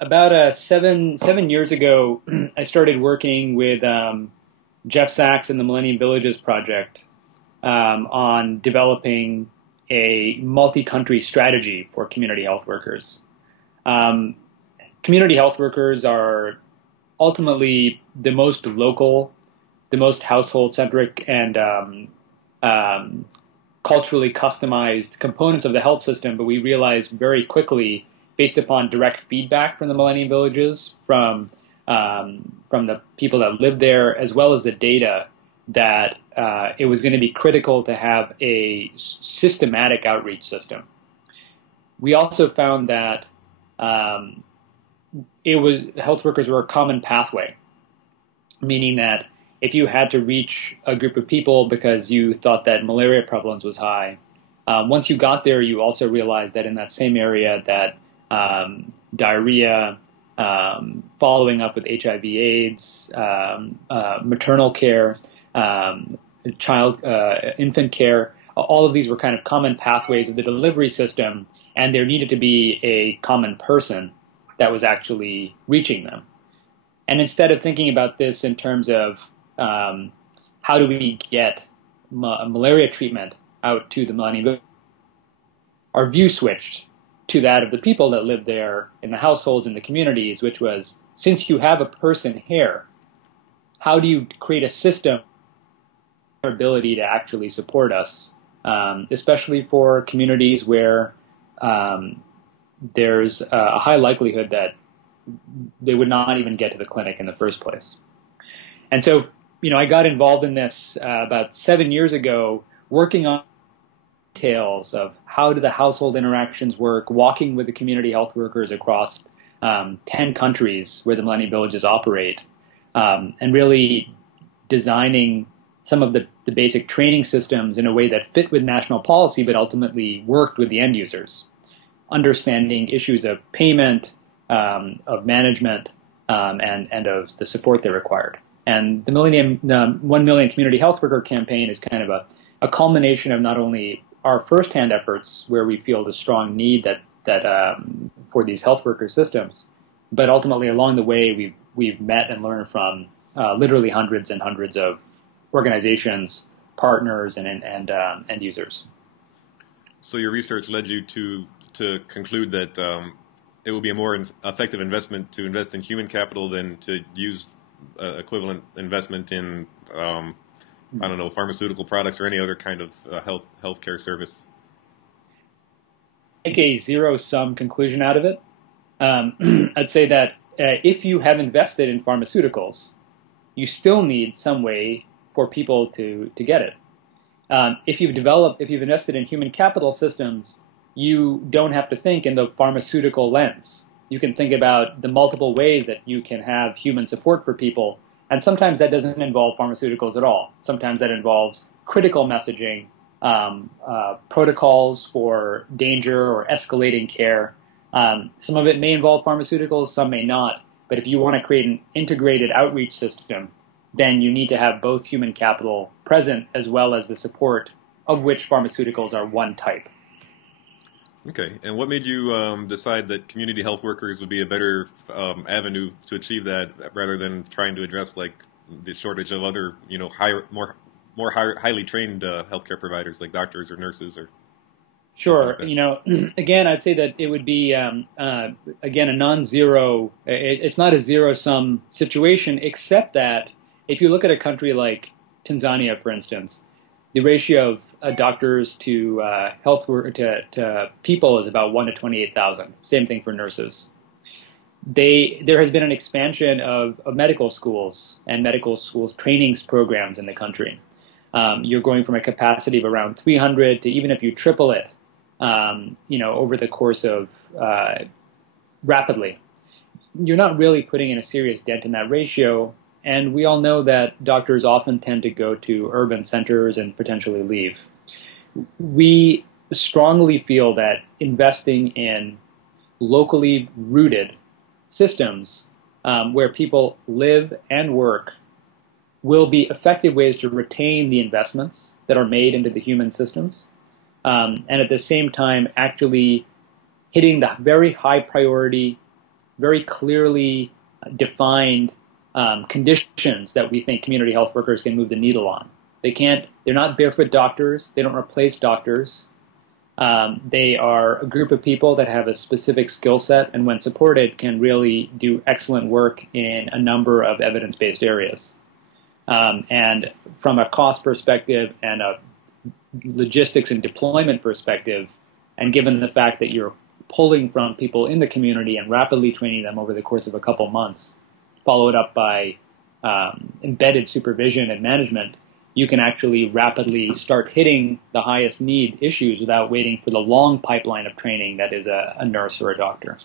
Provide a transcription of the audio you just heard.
About seven years ago, I started working with Jeff Sachs and the Millennium Villages project on developing a multi-country strategy for community health workers. Um, Community health workers are ultimately the most local, the most household-centric, and um, culturally customized components of the health system, but we realized very quickly, based upon direct feedback from the Millennium Villages, from the people that live there, as well as the data, that it was going to be critical to have a systematic outreach system. We also found that um, it was health workers were a common pathway, meaning that if you had to reach a group of people because you thought that malaria prevalence was high, once you got there, you also realized that in that same area that diarrhea, following up with HIV/AIDS, maternal care, infant care, all of these were kind of common pathways of the delivery system, and there needed to be a common person that was actually reaching them. And instead of thinking about this in terms of how do we get malaria treatment out to the Millennium Village, our view switched to that of the people that live there in the households and the communities, which was, since you have a person here, how do you create a system or ability to actually support us, especially for communities where there's a high likelihood that they would not even get to the clinic in the first place. And so, I got involved in this about 7 years ago, working on details of how do the household interactions work, walking with the community health workers across 10 countries where the Millennium Villages operate, and really designing some of the basic training systems in a way that fit with national policy, but ultimately worked with the end users, understanding issues of payment, of management, and of the support they required. And the 1 Million Community Health Worker campaign is kind of a culmination of not only our firsthand efforts, where we feel the strong need that for these health worker systems, but ultimately along the way we've met and learned from literally hundreds and hundreds of organizations, partners, and end users. So your research led you to conclude that it will be a more effective investment to invest in human capital than to use equivalent investment in I don't know, pharmaceutical products or any other kind of healthcare service. Make a zero-sum conclusion out of it. I'd say that if you have invested in pharmaceuticals, you still need some way for people to get it. If you've invested in human capital systems, you don't have to think in the pharmaceutical lens. You can think about the multiple ways that you can have human support for people. And sometimes that doesn't involve pharmaceuticals at all. Sometimes that involves critical messaging, protocols for danger or escalating care. Some of it may involve pharmaceuticals, some may not. But if you want to create an integrated outreach system, then you need to have both human capital present as well as the support, of which pharmaceuticals are one type. Okay, and what made you decide that community health workers would be a better avenue to achieve that, rather than trying to address like the shortage of other, highly trained healthcare providers like doctors or nurses or something Sure. like that? Again, I'd say that it would be, again, a non-zero, it's not a zero-sum situation, except that if you look at a country like Tanzania, for instance, the ratio of doctors to to people is about 1 to 28,000. Same thing for nurses. There has been an expansion of medical schools and medical schools trainings programs in the country. You're going from a capacity of around 300 to, even if you triple it, over the course of rapidly, you're not really putting in a serious dent in that ratio. And we all know that doctors often tend to go to urban centers and potentially leave. We strongly feel that investing in locally rooted systems where people live and work will be effective ways to retain the investments that are made into the human systems, and at the same time actually hitting the very high priority, very clearly defined conditions that we think community health workers can move the needle on. They're not barefoot doctors. They don't replace doctors. They are a group of people that have a specific skill set, and when supported, can really do excellent work in a number of evidence-based areas. And from a cost perspective and a logistics and deployment perspective, and given the fact that you're pulling from people in the community and rapidly training them over the course of a couple months, followed up by embedded supervision and management, you can actually rapidly start hitting the highest need issues without waiting for the long pipeline of training that is a nurse or a doctor.